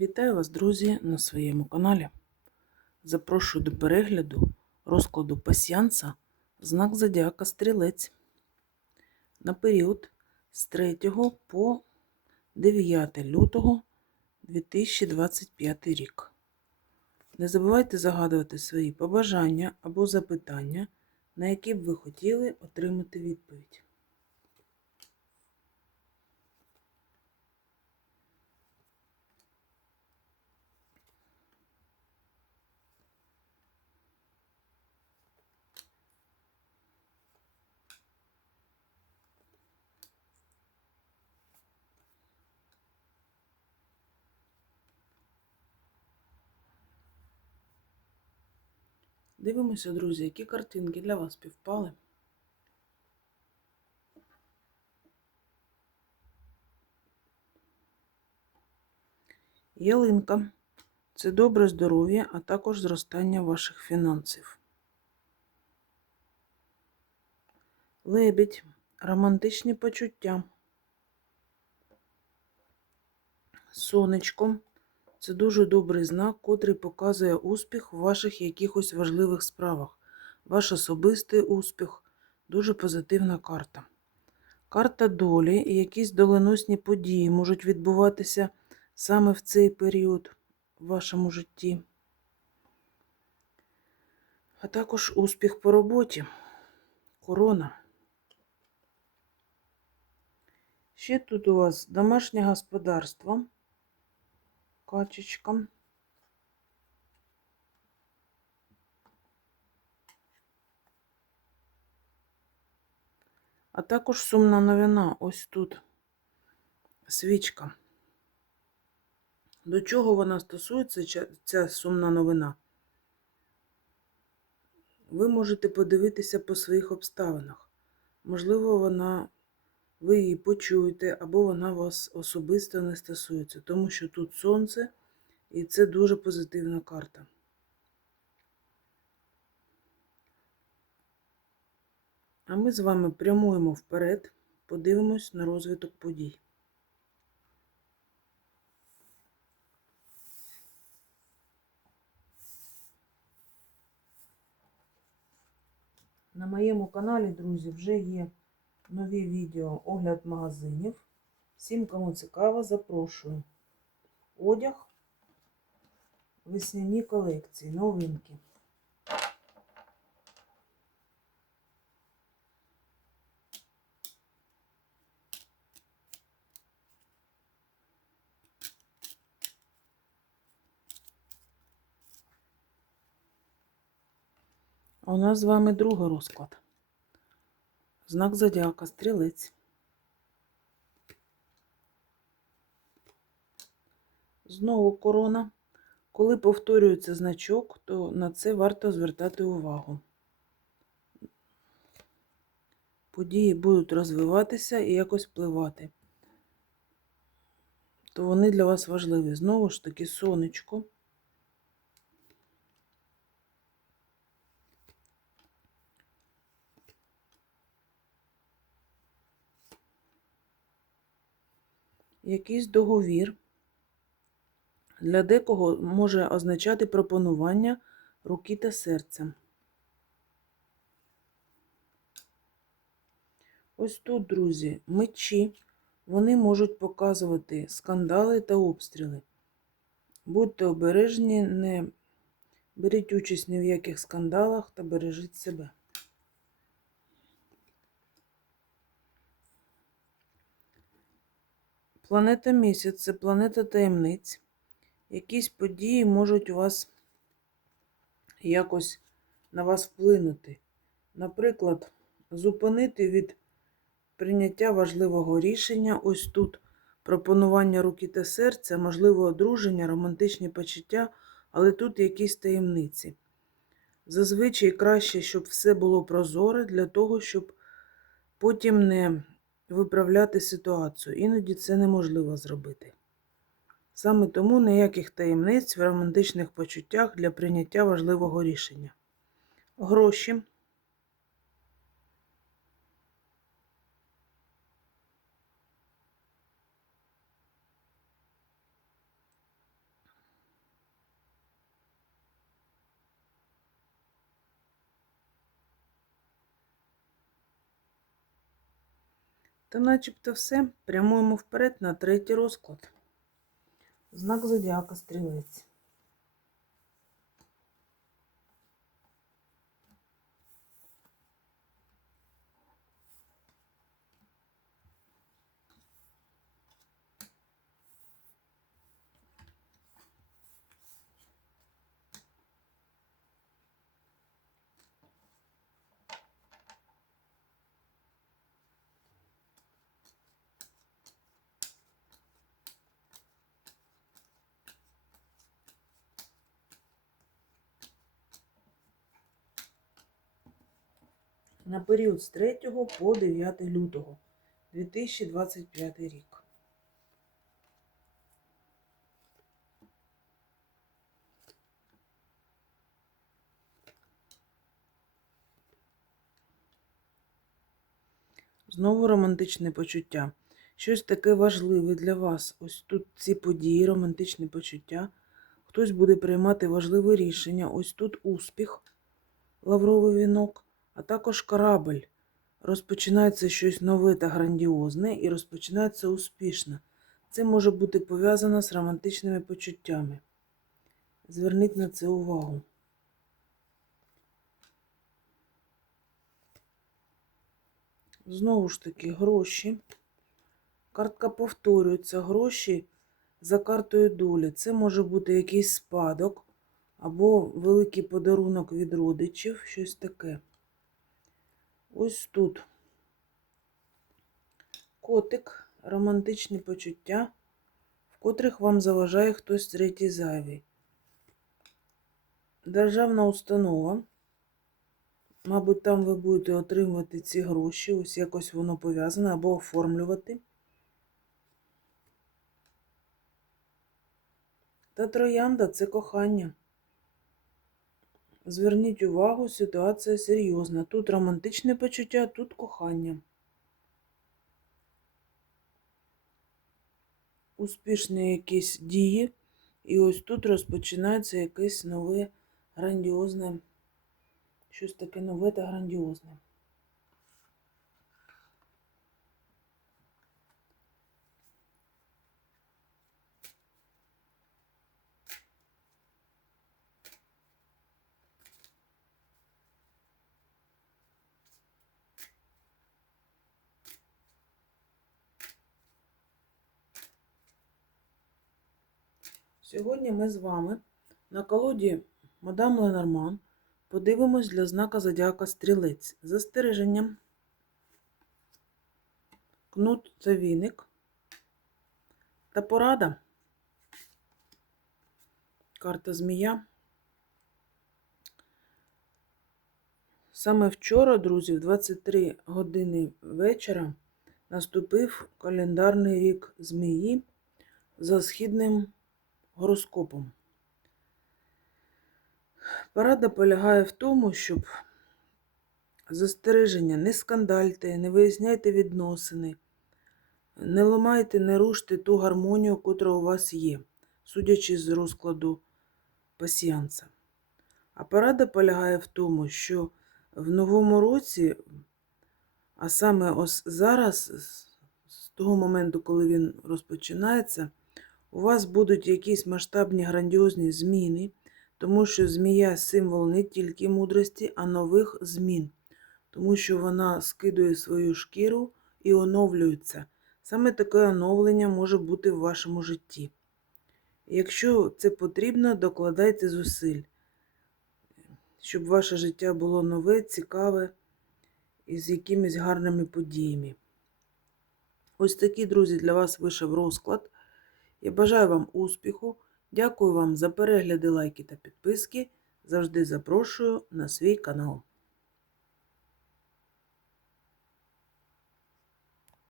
Вітаю вас, друзі, на своєму каналі. Запрошую до перегляду розкладу пасьянса знак Зодіака Стрілець на період з 3 по 9 лютого 2025 рік. Не забувайте загадувати свої побажання або запитання, на які б ви хотіли отримати відповідь. Дивимося, друзі, які картинки для вас співпали. Ялинка це добре здоров'я, а також зростання ваших фінансів. Лебідь романтичні почуття. Сонечко це дуже добрий знак, котрий показує успіх в ваших якихось важливих справах. Ваш особистий успіх дуже позитивна карта. Карта долі і якісь доленосні події можуть відбуватися саме в цей період в вашому житті. А також успіх по роботі. Корона. Ще тут у вас домашнє господарство качечка. А також сумна новина ось тут свічка. До чого вона стосується, ця сумна новина? Ви можете подивитися по своїх обставинах. Можливо, вона, ви її почуєте, або вона вас особисто не стосується, тому що тут сонце, і це дуже позитивна карта. А ми з вами прямуємо вперед, подивимось на розвиток подій. На моєму каналі, друзі, вже є нові відео огляд магазинів. Всім, кому цікаво, запрошую. Одяг, весняні колекції, новинки. У нас з вами другий розклад. Знак зодіака, стрілець. Знову корона. Коли повторюється значок, то на це варто звертати увагу. Події будуть розвиватися і якось впливати. То вони для вас важливі. Знову ж таки, сонечко. Якийсь договір для декого може означати пропонування руки та серця. Ось тут, друзі, мечі, вони можуть показувати скандали та обстріли. Будьте обережні, не беріть участь ні в яких скандалах та бережіть себе. Планета місяць це планета таємниць. Якісь події можуть у вас якось на вас вплинути. Наприклад, зупинити від прийняття важливого рішення. Ось тут пропонування руки та серця, можливо, одруження, романтичні почуття, але тут якісь таємниці. Зазвичай краще, щоб все було прозоре для того, щоб потім не виправляти ситуацію. Іноді це неможливо зробити. Саме тому ніяких таємниць в романтичних почуттях для прийняття важливого рішення. Гроші. Та начебто все. Прямуємо вперед на третій розклад. Знак зодіака стрілець. На період з 3 по 9 лютого 2025 рік. Знову романтичне почуття. Щось таке важливе для вас. Ось тут ці події, романтичне почуття. Хтось буде приймати важливе рішення. Ось тут успіх, лавровий вінок а також корабль. Розпочинається щось нове та грандіозне і розпочинається успішно. Це може бути пов'язано з романтичними почуттями. Зверніть на це увагу. Знову ж таки, гроші. Картка повторюється. Гроші за картою долі. Це може бути якийсь спадок або великий подарунок від родичів, щось таке. Ось тут котик, романтичні почуття, в котрих вам заважає хтось третій зайвий. Державна установа. Мабуть, там ви будете отримувати ці гроші, ось якось воно пов'язане або оформлювати. Та троянда це кохання. Зверніть увагу, ситуація серйозна. Тут романтичне почуття, тут кохання. Успішні якісь дії. І ось тут розпочинається якесь нове грандіозне, щось таке нове та грандіозне. Сьогодні ми з вами на колоді Мадам Ленорман подивимось для знака Зодіака Стрілець. Застереженням. Кнут це віник. Та порада. Карта Змія. Саме вчора, друзі, в 23 години вечора наступив календарний рік Змії за східним гороскопом. Порада полягає в тому, щоб застереження не скандальте, не виясняйте відносини, не ламайте, не руште ту гармонію, котра у вас є, судячи з розкладу пасіянса. А порада полягає в тому, що в новому році, а саме ось зараз, з того моменту, коли він розпочинається, у вас будуть якісь масштабні грандіозні зміни, тому що змія символ не тільки мудрості, а нових змін, тому що вона скидує свою шкіру і оновлюється. Саме таке оновлення може бути в вашому житті. Якщо це потрібно, докладайте зусиль, щоб ваше життя було нове, цікаве і з якимись гарними подіями. Ось такий, друзі, для вас вийшов розклад. Я бажаю вам успіху. Дякую вам за перегляди, лайки та підписки. Завжди запрошую на свій канал.